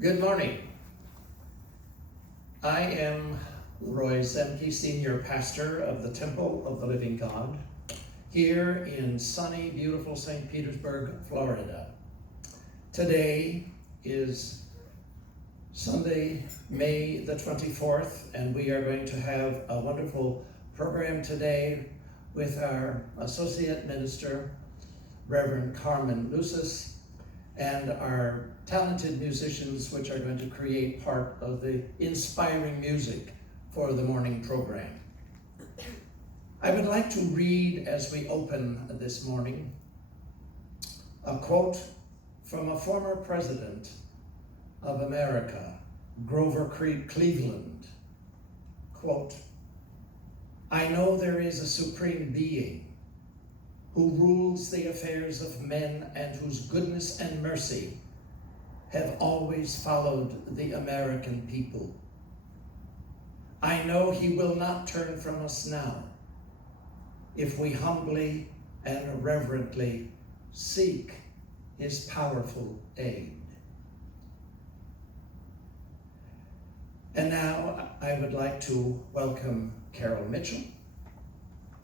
Good morning. I am Roy Zemke, Senior Pastor of the Temple of the Living God, here in sunny, beautiful St. Petersburg, Florida. Today is Sunday, May the 24th, and we are going to have a wonderful program today with our Associate Minister, Reverend Karmene Lusis, and our talented musicians, which are going to create part of the inspiring music for the morning program. I would like to read, as we open this morning, a quote from a former president of America, Grover Cleveland. Quote, "I know there is a supreme being who rules the affairs of men and whose goodness and mercy have always followed the American people. I know he will not turn from us now if we humbly and reverently seek his powerful aid." And now I would like to welcome Carol Mitchell.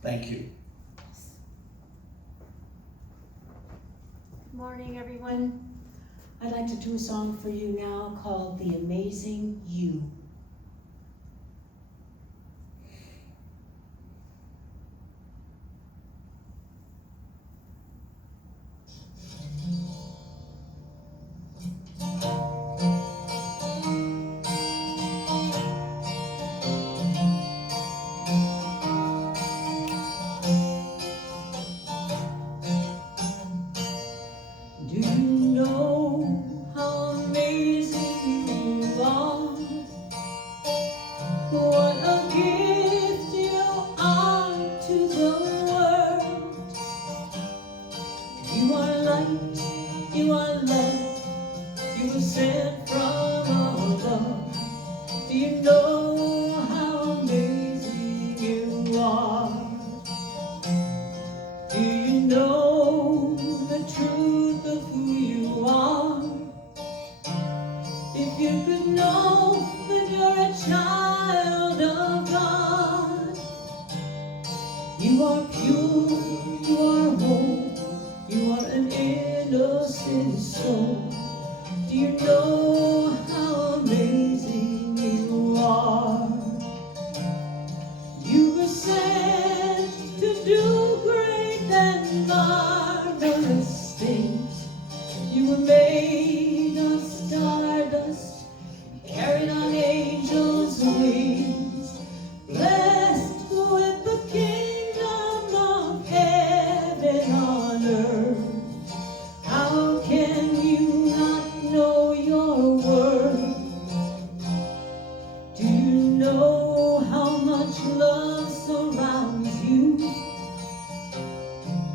Thank you. Good morning, everyone. I'd like to do a song for you now called The Amazing You. Do you know how amazing you are? What a gift you are to the world. You are light, you are love, you were sent from above. Do you know how amazing you are? Do you know the truth of who you are? If you could know that you're a child of God, you are pure, you are whole, you are an innocent soul. Do you know how amazing you are? You were sent to do great and marvelous things. You were made of stardust, carried on angels' wings, blessed with the kingdom of heaven on earth. How can you not know your worth? Do you know how much love surrounds you?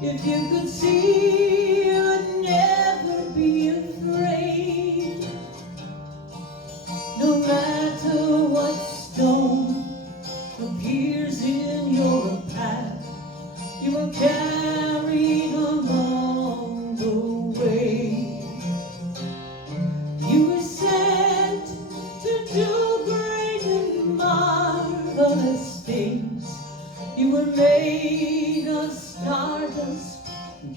If you could see, you would never be afraid. No matter what stone appears in your path, you are carried along the way. You were sent to do great and marvelous things. You were made of stardust,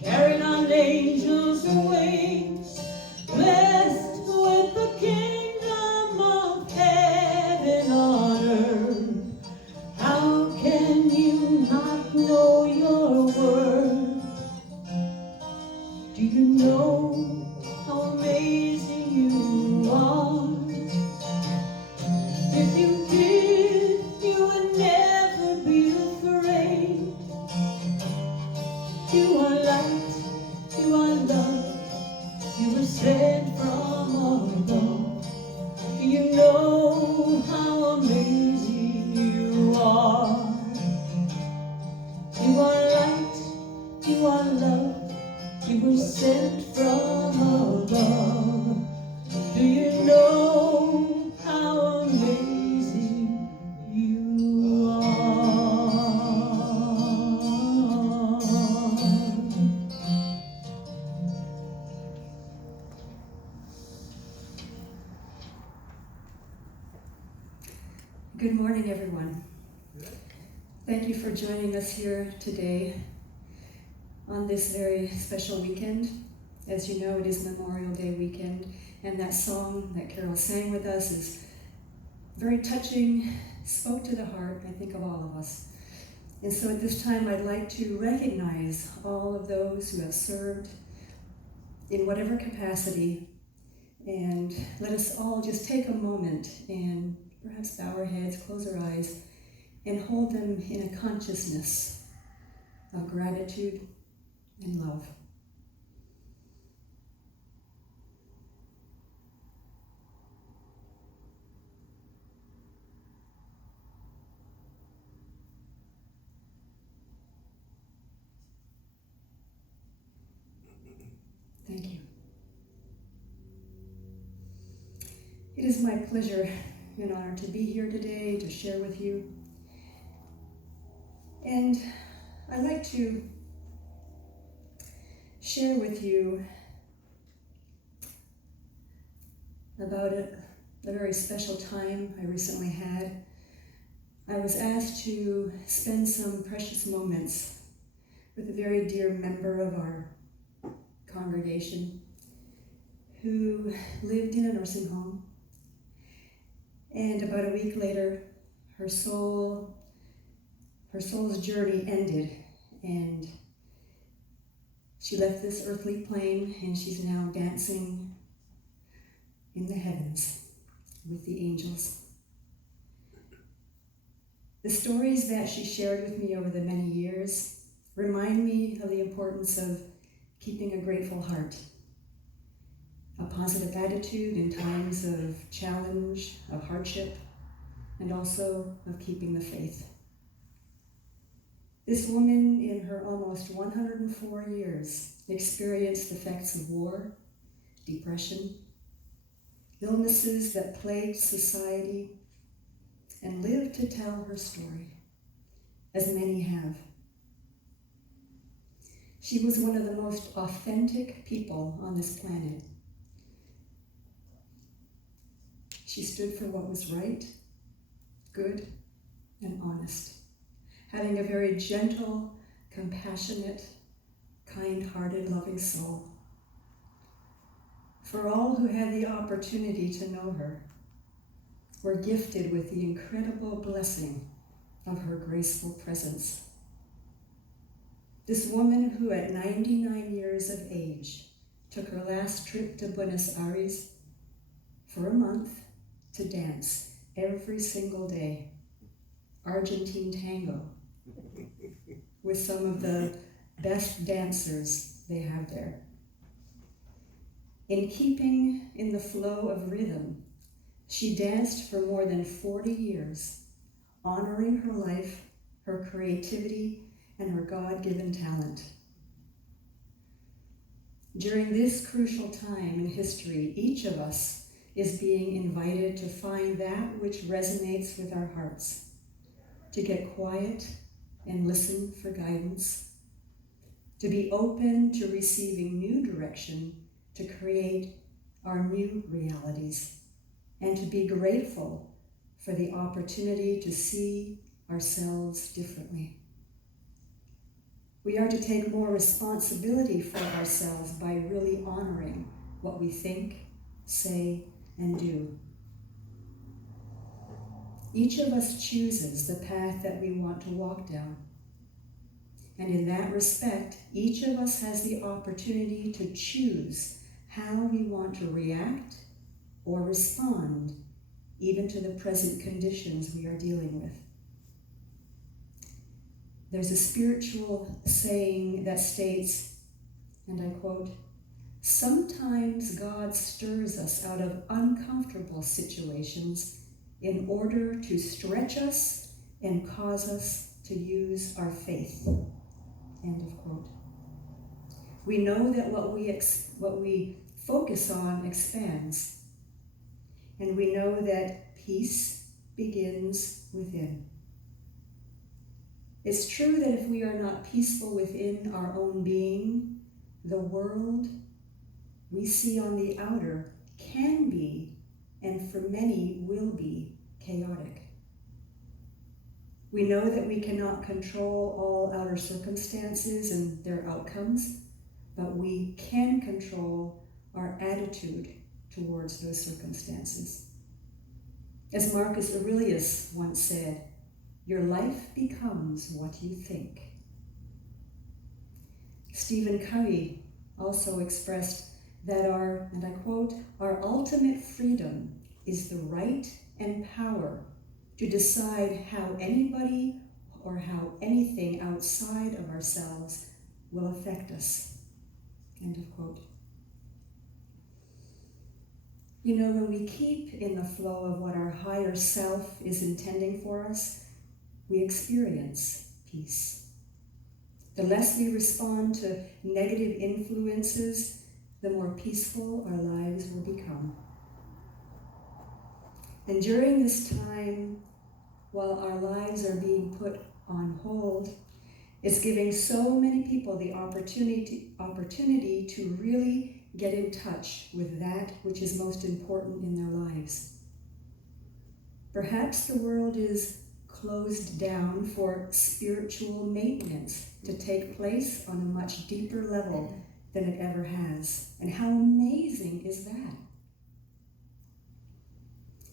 carried on angels' wings, blessed with the kingdom of heaven on earth. How can you not know your worth? Do you know how amazing you are? If you did, you would never be afraid. You are light, you are love, you were sent from above. Do you know how amazing you are? You are light, you are love, you were sent from above. Do you know how amazing you are? Good morning, everyone. Thank you for joining us here today on this very special weekend. As you know, it is Memorial Day weekend, and that song that Carol sang with us is very touching, spoke to the heart, I think, of all of us. And so at this time, I'd like to recognize all of those who have served in whatever capacity, and let us all just take a moment and perhaps bow our heads, close our eyes, and hold them in a consciousness of gratitude and love. Thank you. It is my pleasure and honor to be here today to share with you. And I'd like to share with you about a very special time I recently had. I was asked to spend some precious moments with a very dear member of our congregation who lived in a nursing home. And about a week later, her soul's journey ended, and she left this earthly plane, and she's now dancing in the heavens with the angels. The stories that she shared with me over the many years remind me of the importance of keeping a grateful heart, a positive attitude in times of challenge, of hardship, and also of keeping the faith. This woman, in her almost 104 years, experienced the effects of war, depression, illnesses that plagued society, and lived to tell her story, as many have. She was one of the most authentic people on this planet. She stood for what was right, good, and honest, having a very gentle, compassionate, kind-hearted, loving soul. For all who had the opportunity to know her, were gifted with the incredible blessing of her graceful presence. This woman who at 99 years of age took her last trip to Buenos Aires for a month to dance every single day, Argentine tango, with some of the best dancers they have there. In keeping in the flow of rhythm, she danced for more than 40 years, honoring her life, her creativity, and her God-given talent. During this crucial time in history, each of us is being invited to find that which resonates with our hearts, to get quiet and listen for guidance, to be open to receiving new direction to create our new realities, and to be grateful for the opportunity to see ourselves differently. We are to take more responsibility for ourselves by really honoring what we think, say, and do. Each of us chooses the path that we want to walk down. And in that respect, each of us has the opportunity to choose how we want to react or respond, even to the present conditions we are dealing with. There's a spiritual saying that states, and I quote, "Sometimes God stirs us out of uncomfortable situations in order to stretch us and cause us to use our faith." End of quote. We know that what we focus on expands, and we know that peace begins within. It's true that if we are not peaceful within our own being, the world we see on the outer can be, and for many will be, chaotic. We know that we cannot control all outer circumstances and their outcomes, but we can control our attitude towards those circumstances. As Marcus Aurelius once said, your life becomes what you think. Stephen Covey also expressed that our, and I quote, our ultimate freedom is the right and power to decide how anybody or how anything outside of ourselves will affect us. End of quote. You know, when we keep in the flow of what our higher self is intending for us, we experience peace. The less we respond to negative influences, the more peaceful our lives will become. And during this time, while our lives are being put on hold, it's giving so many people the opportunity to really get in touch with that which is most important in their lives. Perhaps the world is closed down for spiritual maintenance to take place on a much deeper level than it ever has. And how amazing is that?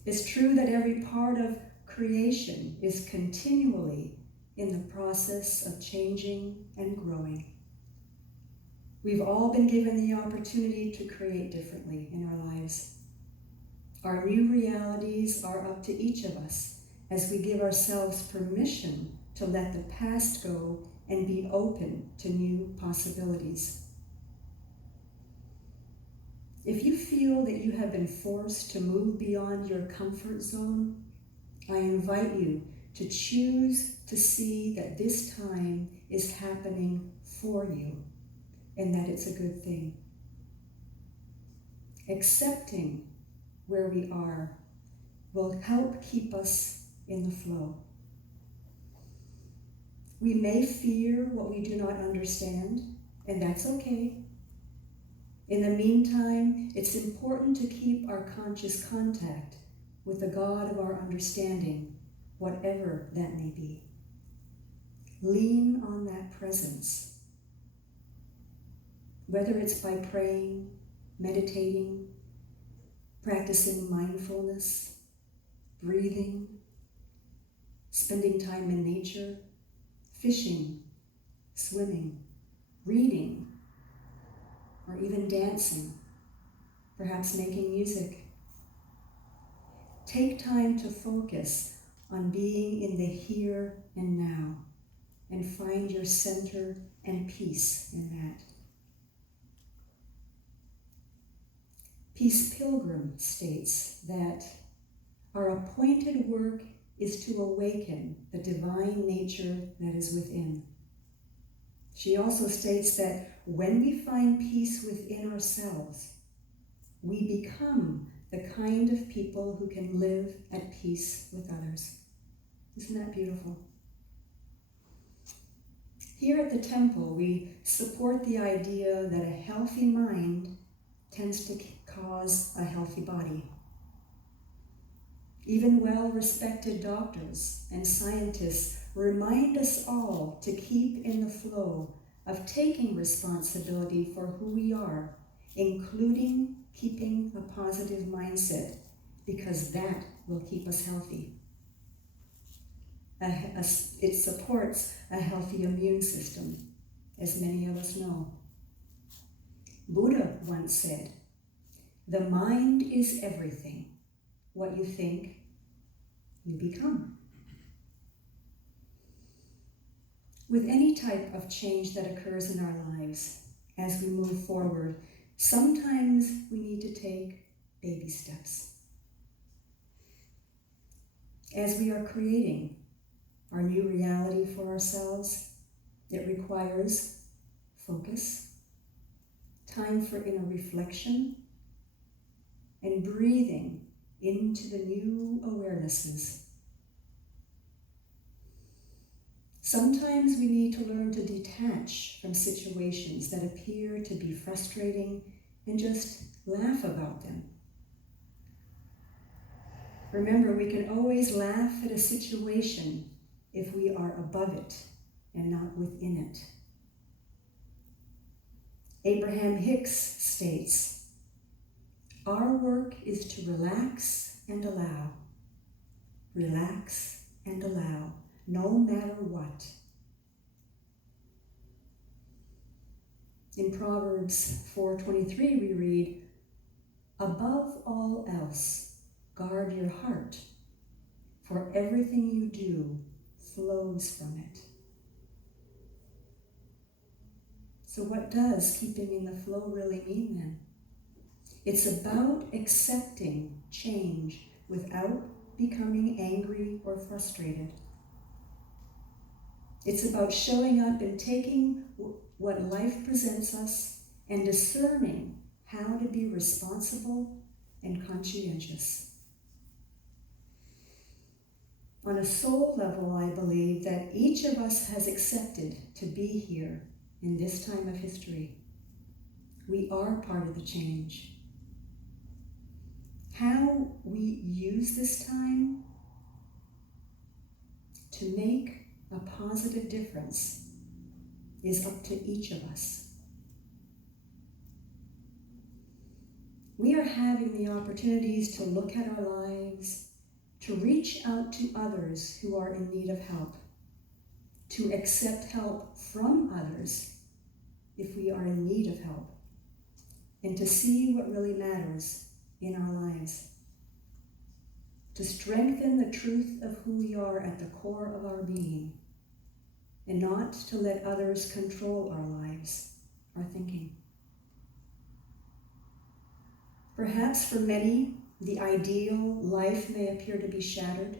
It's true that every part of creation is continually in the process of changing and growing. We've all been given the opportunity to create differently in our lives. Our new realities are up to each of us as we give ourselves permission to let the past go and be open to new possibilities. If you feel that you have been forced to move beyond your comfort zone, I invite you to choose to see that this time is happening for you and that it's a good thing. Accepting where we are will help keep us in the flow. We may fear what we do not understand, and that's okay. In the meantime, it's important to keep our conscious contact with the God of our understanding, whatever that may be. Lean on that presence. Whether it's by praying, meditating, practicing mindfulness, breathing, spending time in nature, fishing, swimming, reading, or even dancing, perhaps making music. Take time to focus on being in the here and now and find your center and peace in that. Peace Pilgrim states that our appointed work is to awaken the divine nature that is within. She also states that when we find peace within ourselves, we become the kind of people who can live at peace with others. Isn't that beautiful? Here at the temple, we support the idea that a healthy mind tends to cause a healthy body. Even well-respected doctors and scientists remind us all to keep in the flow of taking responsibility for who we are, including keeping a positive mindset, because that will keep us healthy. It supports a healthy immune system, as many of us know. Buddha once said, "The mind is everything. What you think, you become." With any type of change that occurs in our lives, as we move forward, sometimes we need to take baby steps. As we are creating our new reality for ourselves, it requires focus, time for inner reflection, and breathing into the new awarenesses. Sometimes we need to learn to detach from situations that appear to be frustrating and just laugh about them. Remember, we can always laugh at a situation if we are above it and not within it. Abraham Hicks states, "Our work is to relax and allow, no matter what." In Proverbs 4:23 we read, "Above all else, guard your heart, for everything you do flows from it." So what does keeping in the flow really mean then? It's about accepting change without becoming angry or frustrated. It's about showing up and taking what life presents us and discerning how to be responsible and conscientious. On a soul level, I believe that each of us has accepted to be here in this time of history. We are part of the change. How we use this time to make a positive difference is up to each of us. We are having the opportunities to look at our lives, to reach out to others who are in need of help, to accept help from others if we are in need of help, and to see what really matters in our lives, to strengthen the truth of who we are at the core of our being, and not to let others control our lives, our thinking. Perhaps for many, the ideal life may appear to be shattered.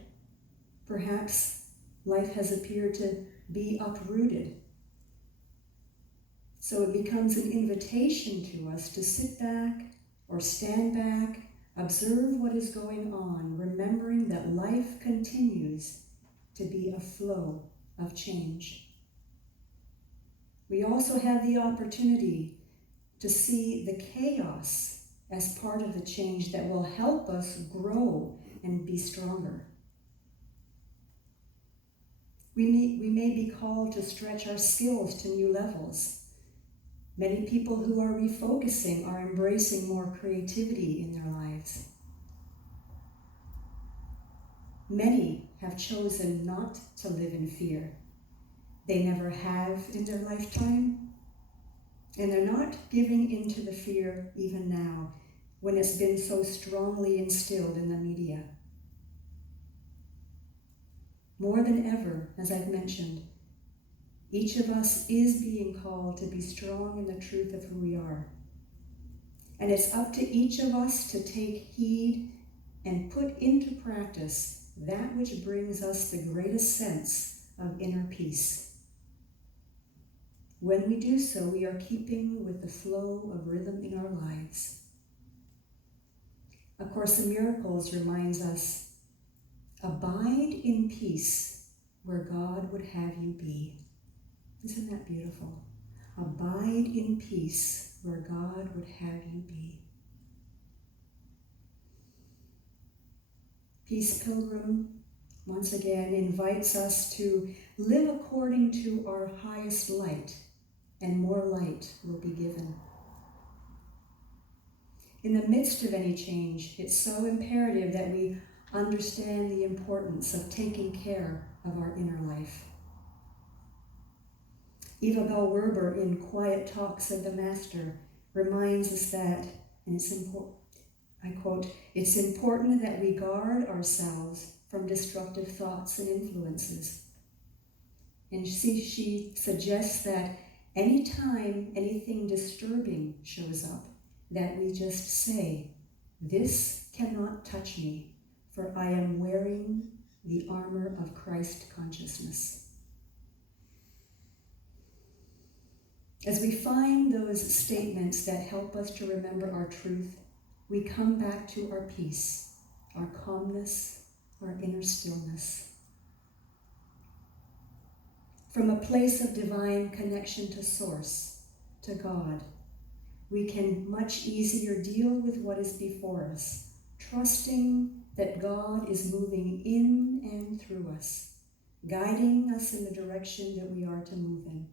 Perhaps life has appeared to be uprooted. So it becomes an invitation to us to sit back or stand back, observe what is going on, remembering that life continues to be a flow of change. We also have the opportunity to see the chaos as part of the change that will help us grow and be stronger. We may be called to stretch our skills to new levels. Many people who are refocusing are embracing more creativity in their lives. Many have chosen not to live in fear. They never have in their lifetime, and they're not giving into the fear even now, when it's been so strongly instilled in the media. More than ever, as I've mentioned, each of us is being called to be strong in the truth of who we are. And it's up to each of us to take heed and put into practice that which brings us the greatest sense of inner peace. When we do so, we are keeping with the flow of rhythm in our lives. A Course in Miracles reminds us, abide in peace where God would have you be. Isn't that beautiful? Abide in peace where God would have you be. Peace Pilgrim, once again, invites us to live according to our highest light, and more light will be given. In the midst of any change, it's so imperative that we understand the importance of taking care of our inner life. Eva Bell Werber, in Quiet Talks of the Master, reminds us that, and it's important, I quote, "It's important that we guard ourselves from destructive thoughts and influences." And she suggests that anytime anything disturbing shows up, that we just say, "This cannot touch me, for I am wearing the armor of Christ consciousness." As we find those statements that help us to remember our truth, we come back to our peace, our calmness, our inner stillness. From a place of divine connection to Source, to God, we can much easier deal with what is before us, trusting that God is moving in and through us, guiding us in the direction that we are to move in.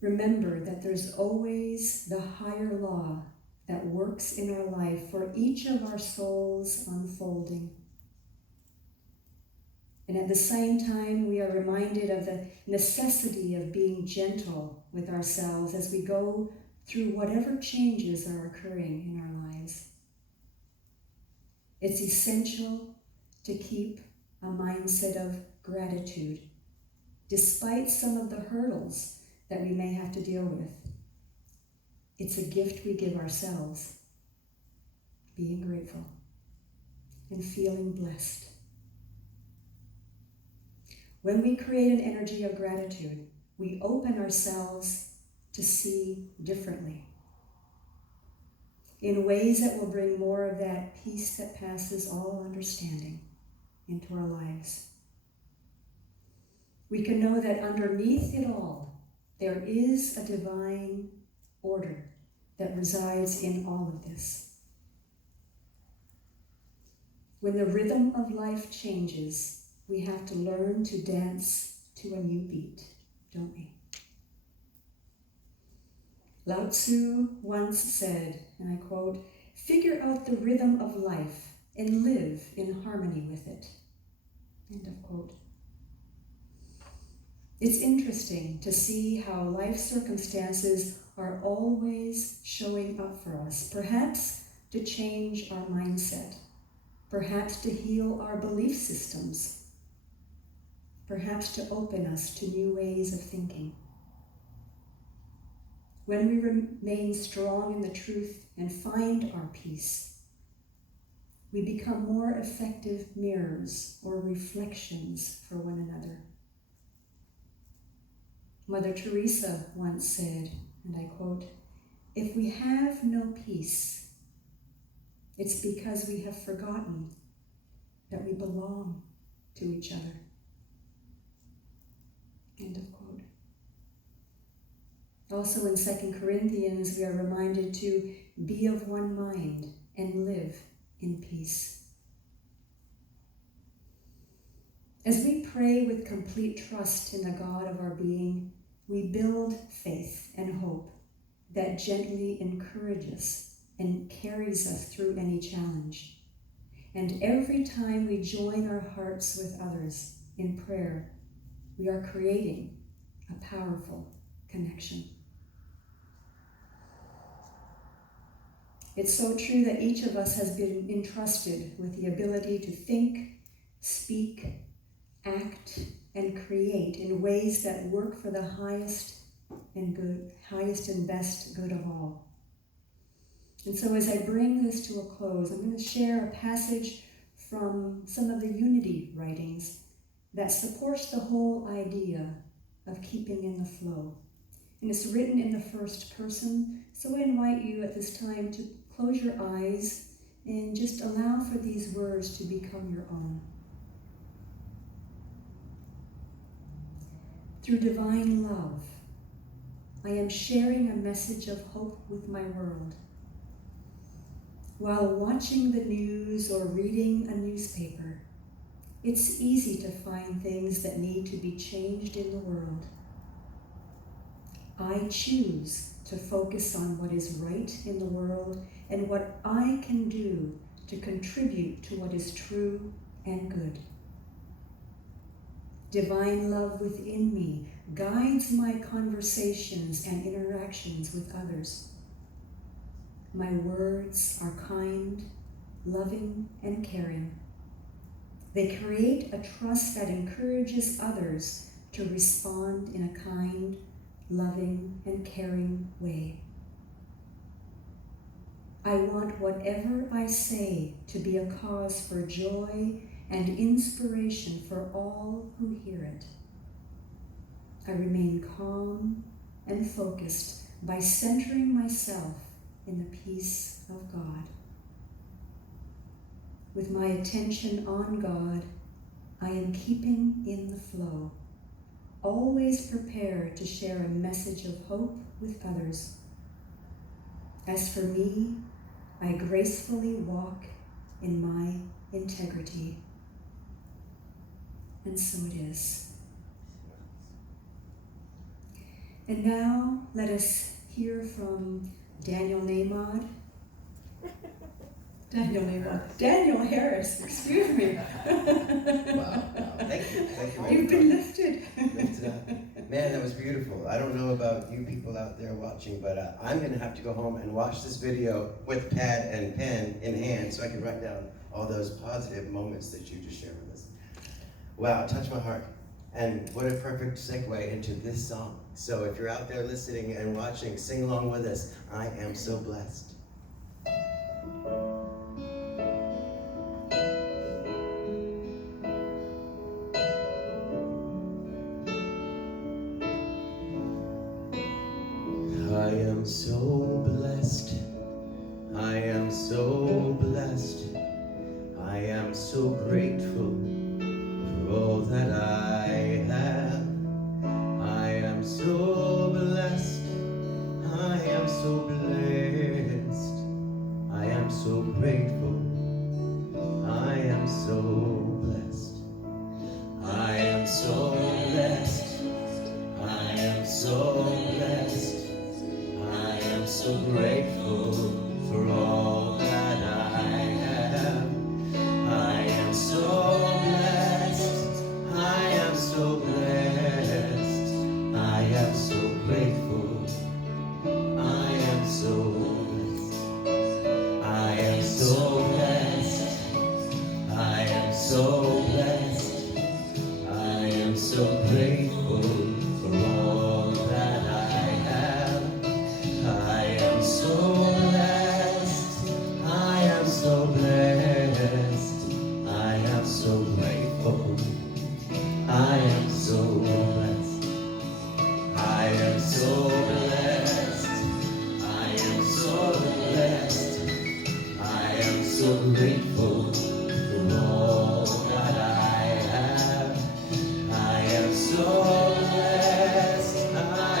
Remember that there's always the higher law that works in our life for each of our souls unfolding. And at the same time, we are reminded of the necessity of being gentle with ourselves as we go through whatever changes are occurring in our lives. It's essential to keep a mindset of gratitude, despite some of the hurdles that we may have to deal with. It's a gift we give ourselves, being grateful and feeling blessed. When we create an energy of gratitude, we open ourselves to see differently in ways that will bring more of that peace that passes all understanding into our lives. We can know that underneath it all, there is a divine order that resides in all of this. When the rhythm of life changes, we have to learn to dance to a new beat, don't we? Lao-Tzu once said, and I quote, "Figure out the rhythm of life and live in harmony with it." End of quote. It's interesting to see how life circumstances are always showing up for us, perhaps to change our mindset, perhaps to heal our belief systems, perhaps to open us to new ways of thinking. When we remain strong in the truth and find our peace, we become more effective mirrors or reflections for one another. Mother Teresa once said, and I quote, "If we have no peace, it's because we have forgotten that we belong to each other." End of quote. Also in 2 Corinthians, we are reminded to be of one mind and live in peace. As we pray with complete trust in the God of our being, we build faith and hope that gently encourages and carries us through any challenge. And every time we join our hearts with others in prayer, we are creating a powerful connection. It's so true that each of us has been entrusted with the ability to think, speak, act, and create in ways that work for the highest and best good of all. And so as I bring this to a close, I'm going to share a passage from some of the Unity writings that supports the whole idea of keeping in the flow. And it's written in the first person, so I invite you at this time to close your eyes and just allow for these words to become your own. Through divine love, I am sharing a message of hope with my world. While watching the news or reading a newspaper, it's easy to find things that need to be changed in the world. I choose to focus on what is right in the world and what I can do to contribute to what is true and good. Divine love within me guides my conversations and interactions with others. My words are kind, loving, and caring. They create a trust that encourages others to respond in a kind, loving, and caring way. I want whatever I say to be a cause for joy and inspiration for all who hear it. I remain calm and focused by centering myself in the peace of God. With my attention on God, I am keeping in the flow, always prepared to share a message of hope with others. As for me, I gracefully walk in my integrity. and so it is. And now let us hear from Daniel Harris, excuse me. Wow. Thank you. You've been lifted. Lifted up. Man, that was beautiful. I don't know about you people out there watching, but I'm going to have to go home and watch this video with pad and pen in hand so I can write down all those positive moments that you just shared with us. Wow, it touched my heart. And what a perfect segue into this song. So if you're out there listening and watching, sing along with us. I am so blessed. I am so blessed. I am so blessed. I am so grateful for all that I have. I am so blessed. I am so blessed. I am so grateful. I am so blessed. I am so blessed. I am so blessed. I am so grateful for all that I have. I am so blessed. I am so blessed. I am so grateful. I am so blessed. I am so blessed. I am so blessed. I am so grateful for all that I have. I am so blessed. I am so blessed. I am so grateful. I am so blessed. I am so blessed. I am so blessed. I am so grateful for all that I have. I am so blessed.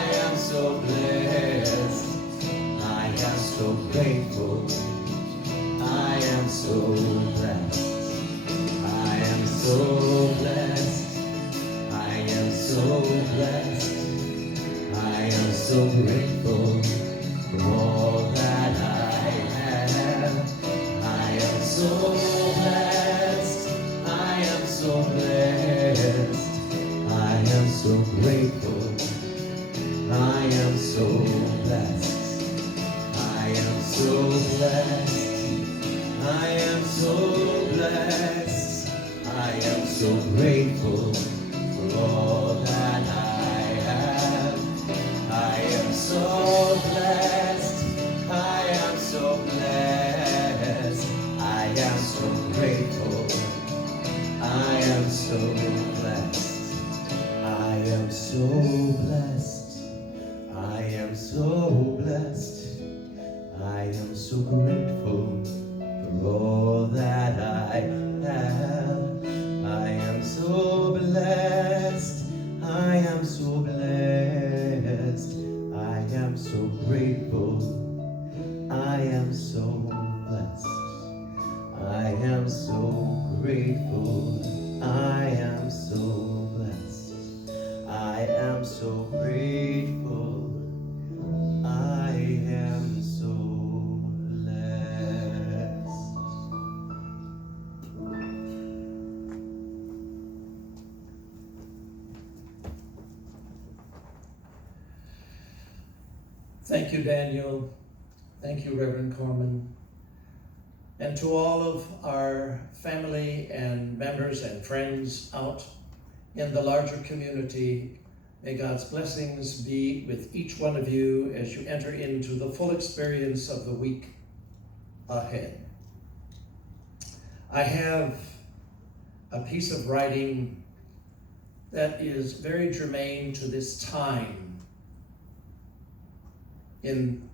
I am so blessed. I am so grateful. I am so blessed. I am so blessed. I am so blessed. I am so grateful for all that I have. I am so blessed. I am so blessed. I am so grateful. I am so blessed. I am so blessed. I am so blessed. I am so grateful for all that I have. I am so blessed. I am so blessed. I am so grateful. I am so blessed. I am so blessed. I am so blessed. I am so grateful for all that I have. I am so blessed. I am so blessed. I am so grateful. I am so blessed. I am so grateful. I am so blessed. I am so grateful. I am so blessed. Thank you, Daniel. Thank you, Reverend Karmene. And to all of our family and members and friends out in the larger community, may God's blessings be with each one of you as you enter into the full experience of the week ahead. I have a piece of writing that is very germane to this time in